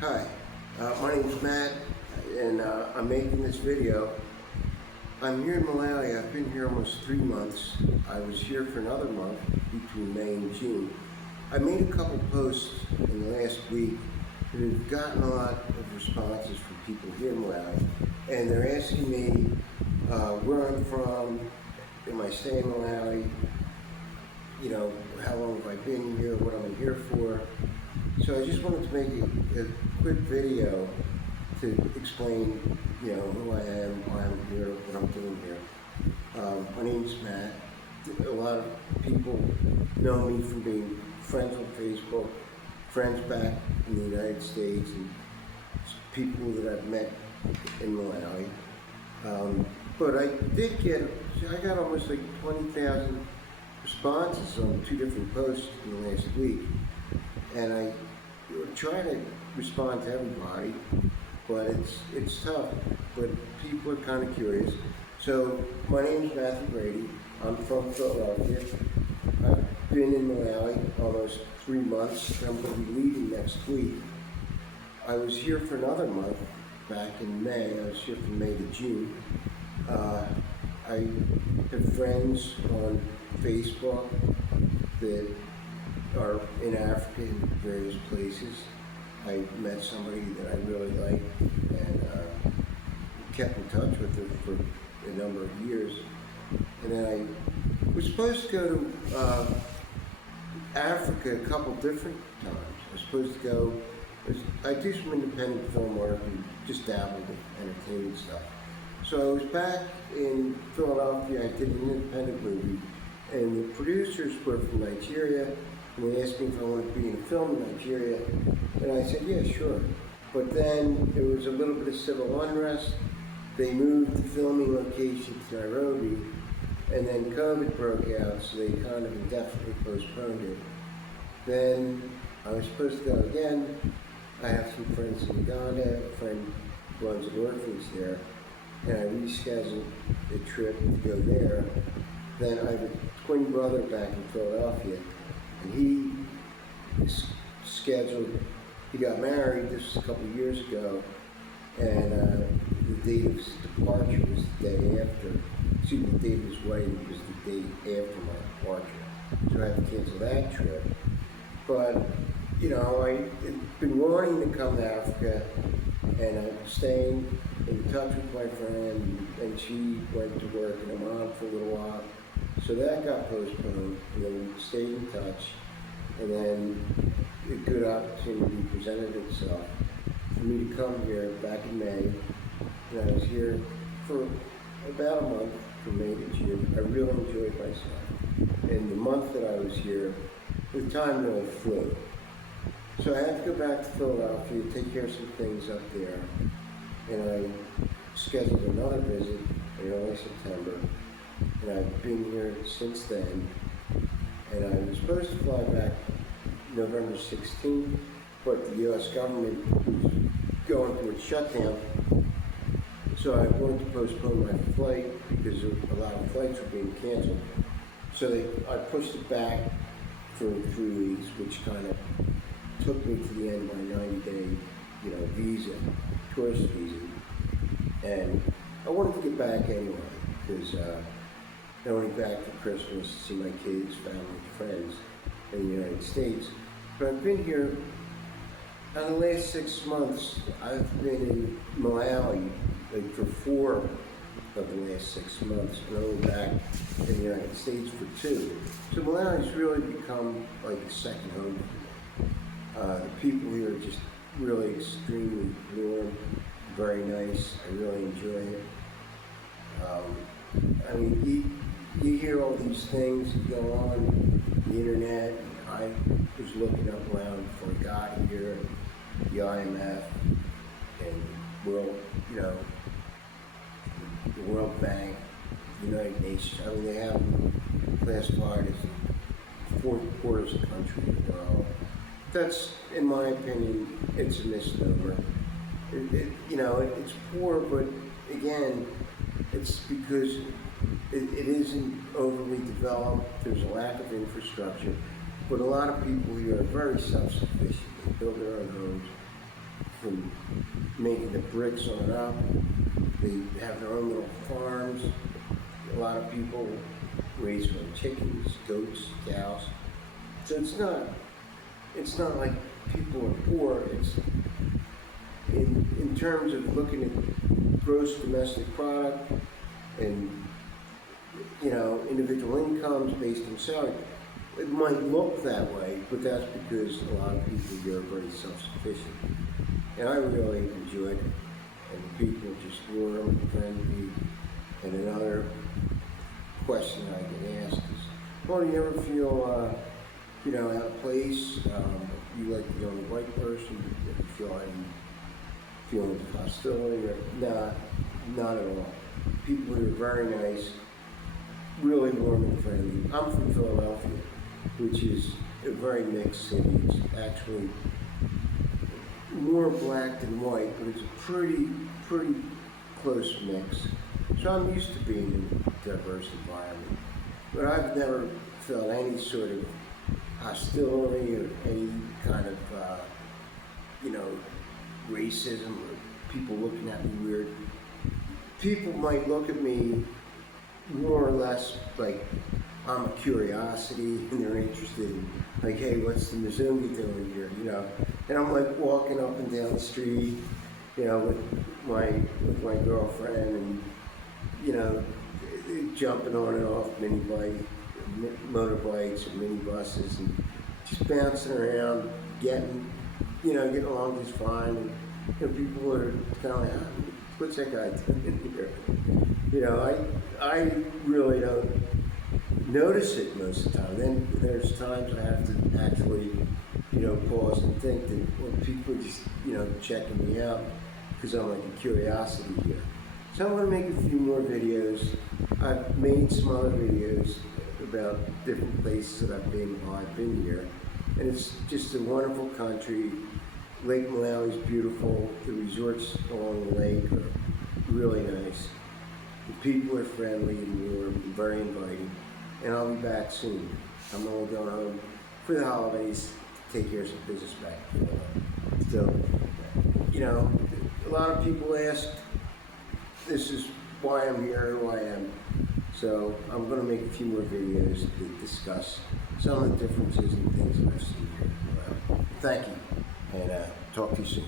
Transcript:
Hi, my name is Matt, and I'm making this video. I'm here in Malawi. I've been here almost 3 months. I was here for another month between May and June. I made a couple posts in the last week and have gotten a lot of responses from people here in Malawi, and they're asking me where I'm from, am I staying in Malawi, you know, how long have I been here, what am I here for. So I just wanted to make a quick video to explain, you know, who I am, why I'm here, what I'm doing here. My name's Matt. A lot of people know me from being friends on Facebook, friends back in the United States, and people that I've met in Malawi. But I got almost like 20,000 responses on 2 different posts in the last week. And I try to respond to everybody, but it's tough. But people are kind of curious. So my name is Matthew Brady. I'm from Philadelphia. I've been in Malawi almost 3 months. I'm going to be leaving next week. I was here for another month back in May. I was here from May to June. I have friends on Facebook that are in Africa in various places. I met somebody that I really liked and kept in touch with her for a number of years. And then I was supposed to go to Africa a couple different times. I was supposed to go, I do some independent film work and just dabbled in entertainment stuff. So I was back in Philadelphia. I did an independent movie, and the producers were from Nigeria. And they asked me if I wanted to be in a film in Nigeria, and I said, yeah, sure. But then there was a little bit of civil unrest. They moved the filming location to Nairobi, and then COVID broke out, so they kind of indefinitely postponed it. Then I was supposed to go again. I have some friends in Uganda, a friend runs an orphanage there, and I rescheduled a trip to go there. Then I have a twin brother back in Philadelphia, and he is scheduled, he got married, this was a couple of years ago, and the date of his departure was the day after, the date of his wedding was the day after my departure. So I had to cancel that trip. But, you know, I've been wanting to come to Africa, and I'm staying in touch with my friend, and she went to work in Oman for a little while. So that got postponed, and then we stayed in touch, and then a good opportunity presented itself for me to come here back in May, and I was here for about a month, from May to June. I really enjoyed myself. And the month that I was here, the time really flew. So I had to go back to Philadelphia, take care of some things up there, and I scheduled another visit in early September. And I've been here since then, and I was supposed to fly back November 16th, but the U.S. government was going through a shutdown, so I wanted to postpone my flight because a lot of flights were being canceled. So I pushed it back for 3 weeks, which kind of took me to the end of my 90-day, visa, tourist visa, and I wanted to get back anyway because. Not only back for Christmas to see my kids, family, friends in the United States, but I've been here, in the last 6 months, I've been in Malawi like for 4 of the last 6 months, and only back in the United States for 2. So Malawi's really become like a second home for me. The people here are just really extremely warm, very nice. I really enjoy it. I mean, you hear all these things go on the internet. I was looking up around before I got here, the IMF and the World Bank, the United Nations. I mean, they have them classified as 4 quarters of the country in the world. That's, in my opinion, it's a misnomer. It's poor, but again, it's because it isn't overly developed. There's a lack of infrastructure, but a lot of people here are very self-sufficient. They build their own homes. from making the bricks on up. They have their own little farms. A lot of people raise their own chickens, goats, cows. So it's not like people are poor. It's in terms of looking at gross domestic product and individual incomes based on salary. It might look that way, but that's because a lot of people here are very self-sufficient. And I really enjoy it. And people are just warm and friendly. And another question I get asked is, well, do you ever feel, out of place? You like the only white person? Do you feel any feelings of hostility? Or, not at all. People are very nice, really warm and friendly. I'm from Philadelphia, which is a very mixed city. It's actually more black than white, but it's a pretty close mix. So I'm used to being in a diverse environment. But I've never felt any sort of hostility or any kind of, racism or people looking at me weird. People might look at me more or less like I'm a curiosity and they're interested in, like, hey, what's the Mizungi doing here, And I'm like walking up and down the street, with my girlfriend and, jumping on and off motorbikes or minibuses and just bouncing around, getting along just fine. And people are kind of like, what's that guy doing here? I really don't notice it most of the time. Then there's times I have to actually, pause and think that, well, people are just, checking me out because I'm like a curiosity here. So I'm going to make a few more videos. I've made some other videos about different places that I've been while I've been here. And it's just a wonderful country. Lake Malawi is beautiful. The resorts along the lake are really nice. The people are friendly and warm and very inviting. And I'll be back soon. I'm only going home for the holidays to take care of some business back. So, a lot of people ask, this is why I'm here, who I am. So I'm going to make a few more videos to discuss some of the differences and things that I've seen here. Thank you, and talk to you soon.